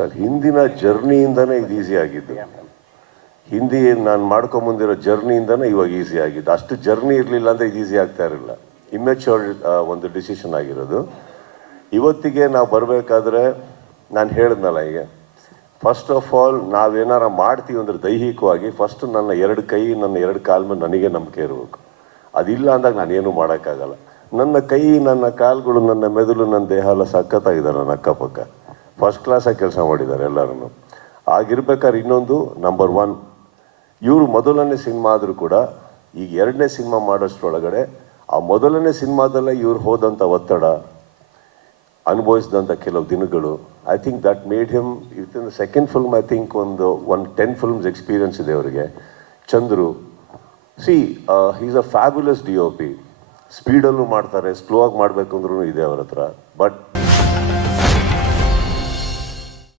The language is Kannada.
ಸರ್ ಹಿಂದಿನ ಜರ್ನಿಯಿಂದನೇ ಇದು ಈಸಿ ಆಗಿದ್ದು. ಹಿಂದಿ ನಾನು ಮಾಡ್ಕೊಂಬಂದಿರೋ ಜರ್ನಿಯಿಂದನೇ ಇವಾಗ ಈಸಿ ಆಗಿದ್ದು. ಅಷ್ಟು ಜರ್ನಿ ಇರಲಿಲ್ಲ ಅಂದರೆ ಇದು ಈಸಿ ಆಗ್ತಾ ಇರಲಿಲ್ಲ. ಇಮ್ಮೆಚ್ಯೂರ್ ಒಂದು ಡಿಸಿಷನ್ ಆಗಿರೋದು. ಇವತ್ತಿಗೆ ನಾವು ಬರಬೇಕಾದ್ರೆ ನಾನು ಹೇಳಿದ್ನಲ್ಲ, ಈಗ ಫಸ್ಟ್ ಆಫ್ ಆಲ್ ನಾವೇನಾರ ಮಾಡ್ತೀವಿ ಅಂದರೆ ದೈಹಿಕವಾಗಿ ಫಸ್ಟ್ ನನ್ನ 2 ಕೈ ನನ್ನ 2 ಕಾಲ ಮೇಲೆ ನನಗೆ ನಂಬಿಕೆ ಇರಬೇಕು. ಅದಿಲ್ಲ ಅಂದಾಗ ನಾನೇನು ಮಾಡೋಕ್ಕಾಗಲ್ಲ. ನನ್ನ ಕೈ ನನ್ನ ಕಾಲುಗಳು ನನ್ನ ಮೆದುಳು ನನ್ನ ದೇಹ ಎಲ್ಲ ಸಖತ್ತಾಗಿದ್ದಾರೆ. ನನ್ನ ಅಕ್ಕಪಕ್ಕ ಫಸ್ಟ್ ಕ್ಲಾಸಾಗಿ ಕೆಲಸ ಮಾಡಿದ್ದಾರೆ ಎಲ್ಲರೂ. ಆಗಿರ್ಬೇಕಾದ್ರೆ ಇನ್ನೊಂದು ನಂಬರ್ 1, ಇವರು ಮೊದಲನೇ ಸಿನಿಮಾ ಆದರೂ ಕೂಡ ಈಗ 2ನೇ ಸಿನಿಮಾ ಮಾಡೋಷ್ಟರೊಳಗಡೆ ಆ ಮೊದಲನೇ ಸಿನಿಮಾದಲ್ಲೇ ಇವ್ರು ಹೋದಂಥ ಒತ್ತಡ, ಅನುಭವಿಸಿದಂಥ ಕೆಲವು ದಿನಗಳು, I think that made him in the second film I think ಒಂದು 10 ಫಿಲ್ಮ್ಸ್ ಎಕ್ಸ್ಪೀರಿಯನ್ಸ್ ಇದೆ ಅವರಿಗೆ. Chandru is a fabulous DOP. ಸ್ಪೀಡಲ್ಲೂ ಮಾಡ್ತಾರೆ, ಸ್ಲೋ ಆಗಿ ಮಾಡಬೇಕು ಅಂದ್ರೂ ಇದೆ ಅವ್ರ ಹತ್ರ. ಬಟ್